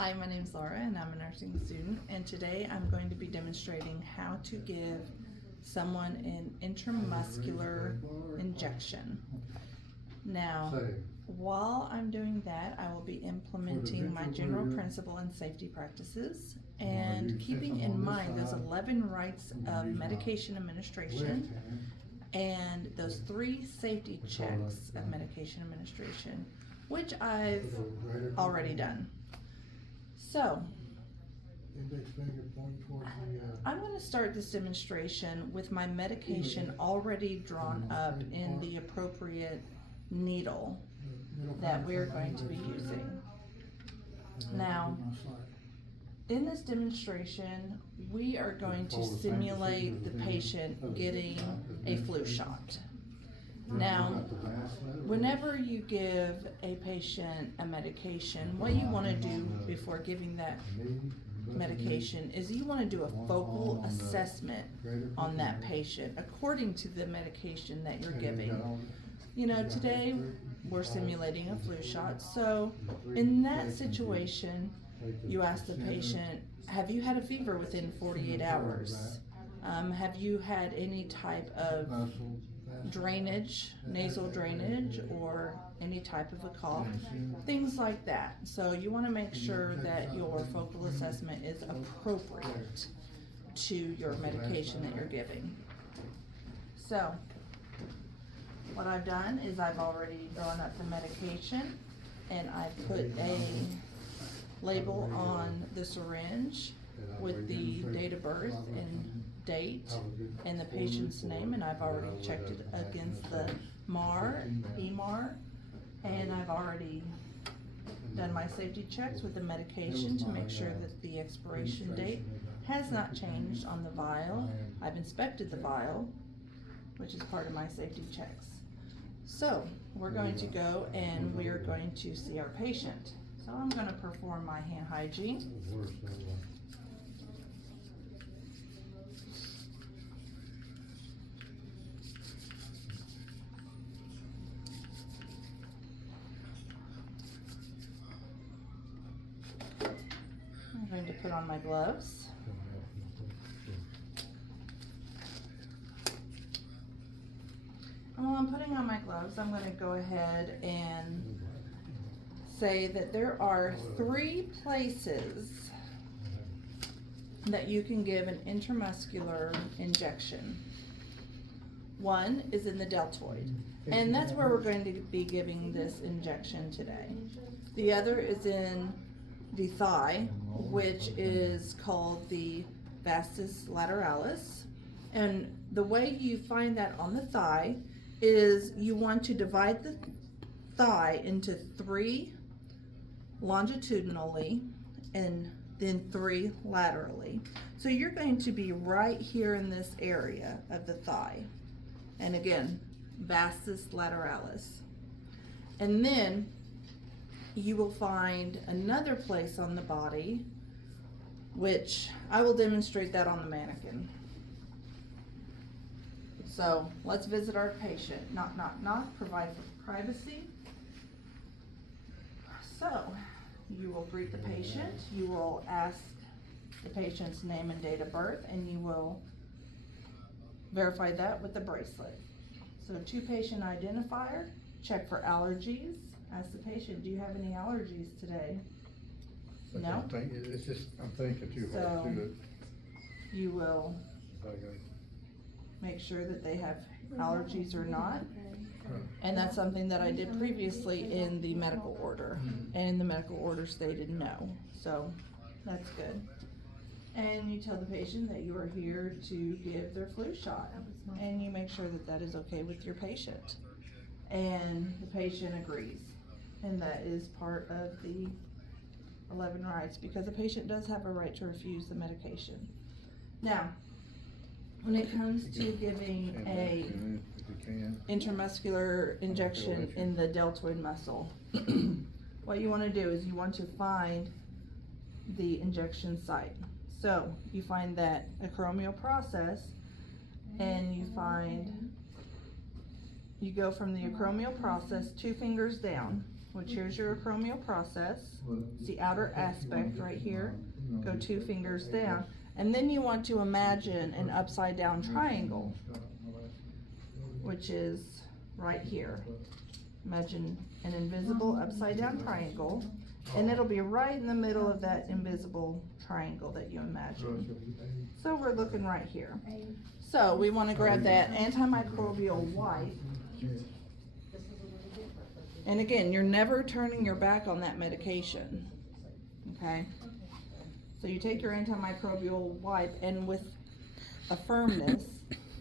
Hi, my name is Laura and I'm a nursing student, and today I'm going to be demonstrating how to give someone an intramuscular injection. Now, while I'm doing that, I will be implementing my general principle and safety practices and keeping in mind those 11 rights of medication administration and those 3 safety checks of medication administration, which I've already done. So, I'm going to start this demonstration with my medication already drawn up in the appropriate needle that we're going to be using. Now, in this demonstration, we are going to simulate the patient getting a flu shot. Now, whenever you give a patient a medication, what you want to do before giving that medication is you want to do a focal assessment on that patient according to the medication that you're giving. You know, today we're simulating a flu shot, so in that situation, you ask the patient, have you had a fever within 48 hours? Have you had any type of drainage, nasal drainage, or any type of a cough, things like that. So you want to make sure that your focal assessment is appropriate to your medication that you're giving. So what I've done is I've already drawn up the medication and I put a label on the syringe with the date of birth and date and the patient's name, and I've already checked it against the MAR, EMAR, and I've already done my safety checks with the medication to make sure that the expiration date has not changed on the vial. I've inspected the vial, which is part of my safety checks. So we're going to go and we are going to see our patient. So I'm going to perform my hand hygiene. I'm going to put on my gloves. And while I'm putting on my gloves, I'm going to go ahead and say that there are 3 places that you can give an intramuscular injection. One is in the deltoid, and that's where we're going to be giving this injection today. The other is in the thigh, which is called the vastus lateralis, and the way you find that on the thigh is you want to divide the thigh into 3 longitudinally and then 3 laterally. So you're going to be right here in this area of the thigh, and again, vastus lateralis. And then you will find another place on the body, which I will demonstrate that on the mannequin. So let's visit our patient. Knock, knock, knock. Provide for privacy. So you will greet the patient. You will ask the patient's name and date of birth, and you will verify that with the bracelet. So 2 patient identifier. Check for allergies. Ask the patient, do you have any allergies today? No? It's just, I'm thinking too hard to do it. You will make sure that they have allergies or not. And that's something that I did previously in the medical order. And the medical order stated no. So that's good. And you tell the patient that you are here to give their flu shot. And you make sure that that is okay with your patient. And the patient agrees. And that is part of the 11 rights, because the patient does have a right to refuse the medication. Now, when it comes to giving a intramuscular injection in the deltoid muscle, what you want to do is you want to find the injection site. So you find that acromial process, and you go from the acromial process 2 fingers down, which here's your acromial process. It's the outer aspect right here. Go 2 fingers down. And then you want to imagine an upside down triangle, which is right here. Imagine an invisible upside down triangle, and it'll be right in the middle of that invisible triangle that you imagine. So we're looking right here. So we want to grab that antimicrobial wipe. And again, you're never turning your back on that medication. Okay? So you take your antimicrobial wipe, and with a firmness,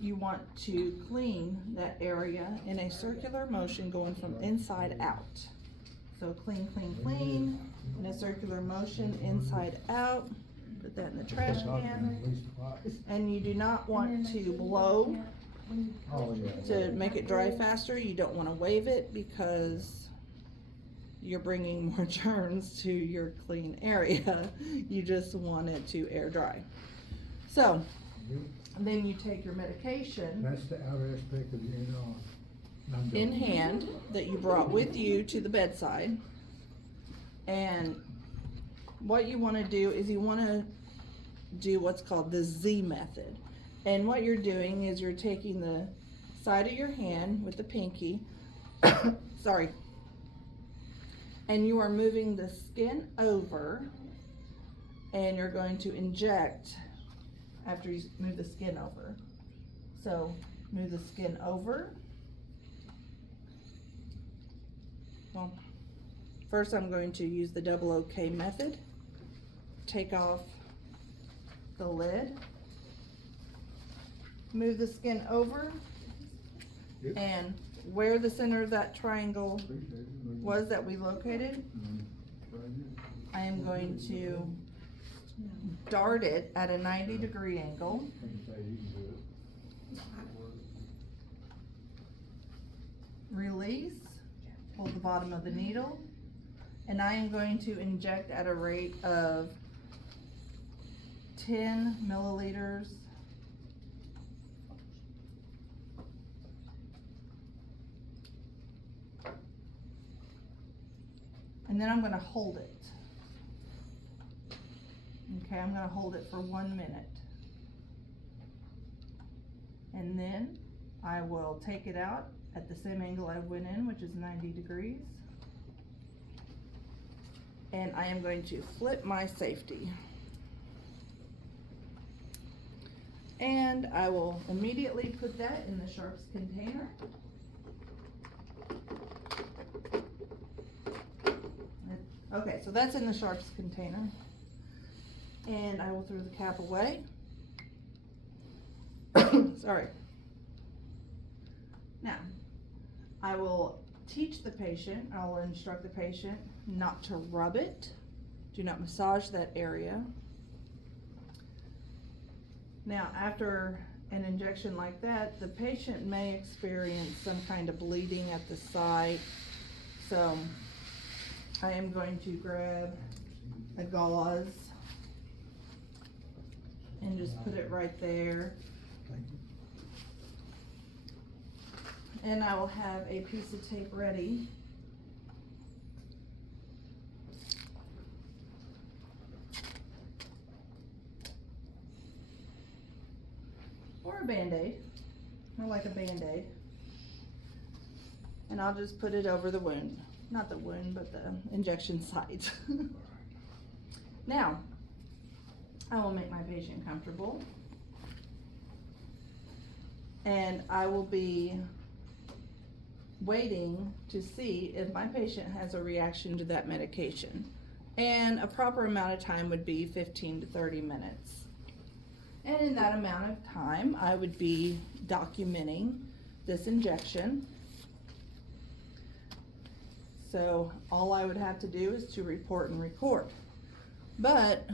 you want to clean that area in a circular motion going from inside out. So clean, clean, clean in a circular motion inside out. Put that in the trash can. And you do not want to blow to make it dry faster. You don't want to wave it because you're bringing more germs to your clean area. You just want it to air dry. So then you take your medication. That's the outer aspect of the inner arm. In hand that you brought with you to the bedside. And what you want to do is you want to do what's called the Z method. And what you're doing is you're taking the side of your hand with the pinky, sorry, and you are moving the skin over, and you're going to inject after you move the skin over. So move the skin over. Well, first I'm going to use the double OK method. Take off the lid. Move the skin over. Yep. And where the center of that triangle was that we located, I am going to dart it at a 90-degree angle. Release, hold the bottom of the needle, and I am going to inject at a rate of 10 milliliters and then I'm going to hold it. Okay, I'm going to hold it for 1 minute. And then I will take it out at the same angle I went in, which is 90 degrees. And I am going to flip my safety. And I will immediately put that in the sharps container. Okay, so that's in the sharps container. And I will throw the cap away. Sorry. Now, I will teach the patient, I will instruct the patient not to rub it. Do not massage that area. Now, after an injection like that, the patient may experience some kind of bleeding at the site. So I am going to grab a gauze and just put it right there. And I will have a piece of tape ready. Or a Band-Aid, more like a Band-Aid. And I'll just put it over the wound. Not the wound, but the injection site. Now, I will make my patient comfortable. And I will be waiting to see if my patient has a reaction to that medication. And a proper amount of time would be 15 to 30 minutes. And in that amount of time, I would be documenting this injection. So all I would have to do is to report and record. But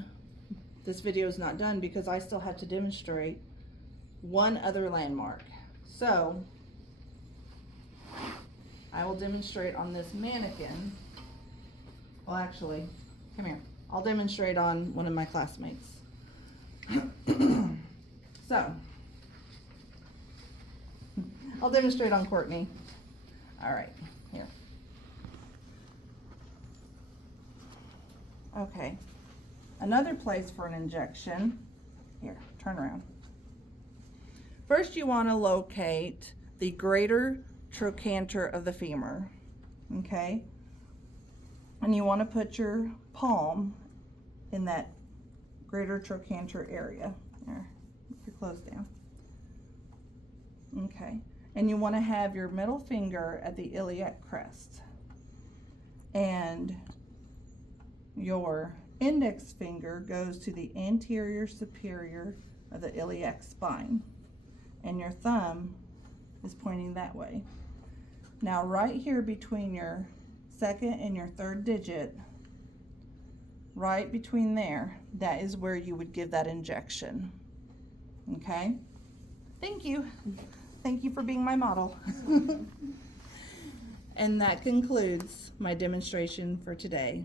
this video is not done because I still have to demonstrate one other landmark. So I will demonstrate on this mannequin. Well, actually, come here. I'll demonstrate on one of my classmates. So, I'll demonstrate on Courtney. All right, here. Okay. Another place for an injection, here, turn around. First you want to locate the greater trochanter of the femur, okay? And you want to put your palm in that greater trochanter area. There, put your clothes down. Okay, and you want to have your middle finger at the iliac crest. And your index finger goes to the anterior superior of the iliac spine. And your thumb is pointing that way. Now right here between your second and your third digit, right between there, that is where you would give that injection. Okay? Thank you. Thank you for being my model. And that concludes my demonstration for today.